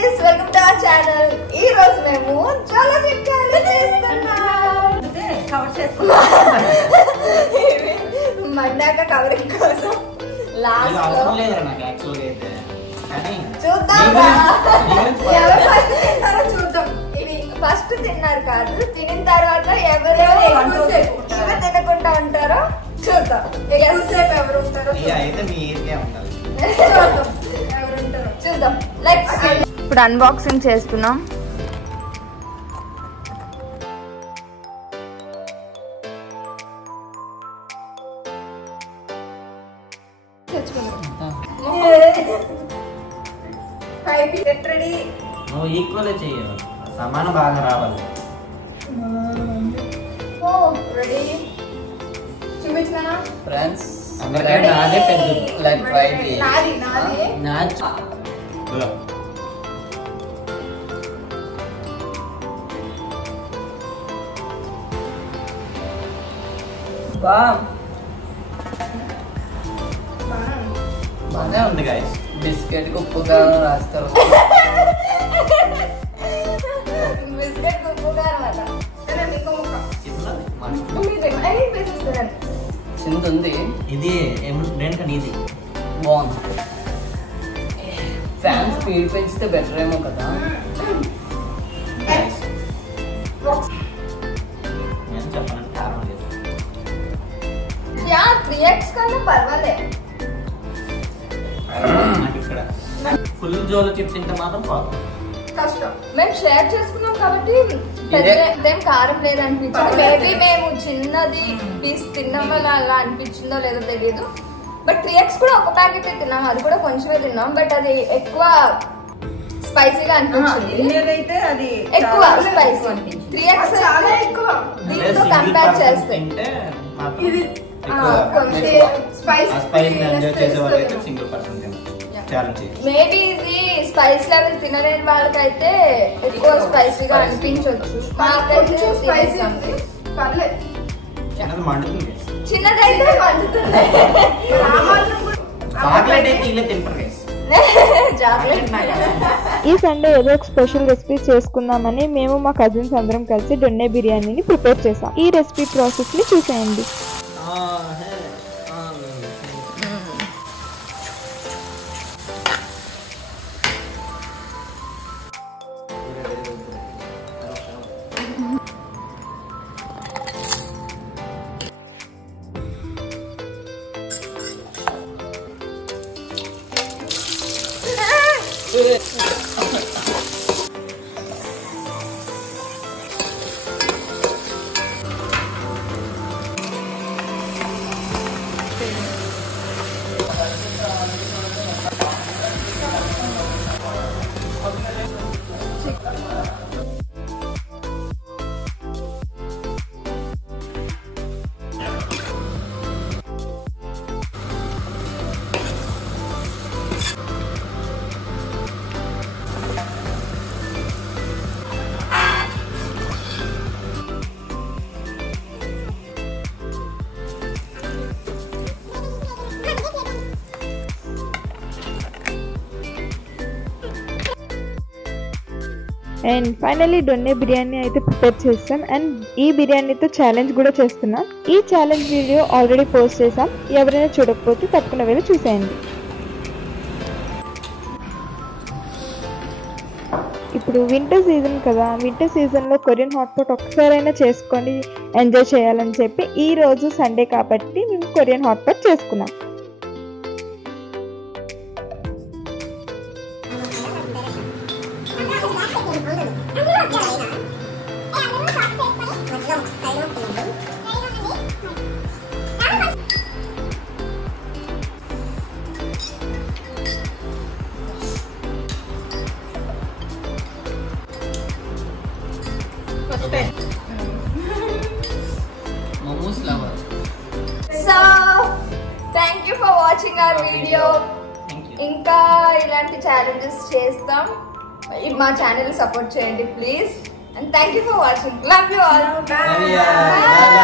guys, welcome to our channel. ఈ రోజు మేము చాలా చిట్కాలు చేస్తున్నాం. మండాక కవరింగ్ కోసం లాస్ట్ లో చూద్దాం ఎవరు ఫస్ట్ తింటారో చూద్దాం. ఇవి ఫస్ట్ తిన్నారు కాదు, తినిన తర్వాత ఎవరెవరు ఇవి తినకుండా ఉంటారో చూద్దాం. ఎంతసేపు ఎవరు ఉంటారో చూద్దాం. ఇప్పుడు అన్బాక్సింగ్ చేస్తున్నాం. నువ్వు ఈక్వల్ చెయ్యవు, సమానం బాగా రావాలి. చూపించానా ఫ్రెండ్స్? అందరికంటే నాదే పెద్ద లైక్ రైట్ నాది నాచ్ బాగా ఉంది గైస్. బిస్కెట్ ఉప్పు కారం రాస్తారు. బిస్కెట్ ఉప్పు కారం అట. సరే ఇంకో ముక్క చింత ఉంది. ఇది దేనికని ఇది బాగుంది. ఫ్యాన్ స్పీడ్ పెంచితే బెటర్ ఏమో కదా. నేను చెప్పాలంటే కారణం లేదు. 3x కన్నా పర్వాలేదు. నాకు ఇక్కడ ఫుల్ జోలో చిప్స్ తింటే మాత్రం పోదు. కష్టం. మేము షేర్ చేసుకున్నాం కాబట్టి పెద్ద కారం లేదు అనిపించింది. మేబీ మేము చిన్నది పీస్ తిన్నాం వల్ల అలా అనిపించిందో లేదో తెలియదు. బట్ 3x కూడా ఒక ప్యాకెట్ తిన్నాం, అది కూడా కొంచెమే తిన్నాం. బట్ అది ఎక్కువ స్పైసీగా అనిపించింది. ఎక్కువ స్పైసీ అనిపించింది. 3x చాలా ఎక్కువ దీంతో కంపేర్ చేస్తే. మేబీ ఇది స్పైస్ లెవెల్ తినలేని వాళ్ళకైతే ఎక్కువ స్పైసీగా అనిపించవచ్చు. మాకైతే చిన్నదైతే మండుతుంది. ఈ సండే ఏదో ఒక స్పెషల్ రెసిపీ చేసుకుందామని మేము మా కజిన్స్ అందరం కలిసి దొన్నె బిర్యానీని ప్రిపేర్ చేసాం. ఈ రెసిపీ ప్రాసెస్ ని చూసేయండి. అండ్ ఫైనల్లీ దొన్నె బిర్యానీ అయితే ప్రిపేర్ చేస్తాం. అండ్ ఈ బిర్యానీతో ఛాలెంజ్ కూడా చేస్తున్నాం. ఈ ఛాలెంజ్ వీడియో ఆల్రెడీ పోస్ట్ చేసాం. ఎవరైనా చూడకపోతే తప్పకుండా వెళ్ళి చూసేయండి. ఇప్పుడు వింటర్ సీజన్ కదా, వింటర్ సీజన్లో కొరియన్ హాట్ పాట్ ఒక్కసారైనా చేసుకొని ఎంజాయ్ చేయాలని చెప్పి ఈ రోజు సండే కాబట్టి మేము కొరియన్ హాట్ పాట్ చేసుకున్నాం. So, thank you for watching our video. ఇంకా ఇలాంటి ఛాలెంజెస్ చేస్తాం. మా ఛానల్ సపోర్ట్ చేయండి please. And thank you for watching. Love you all. Bye.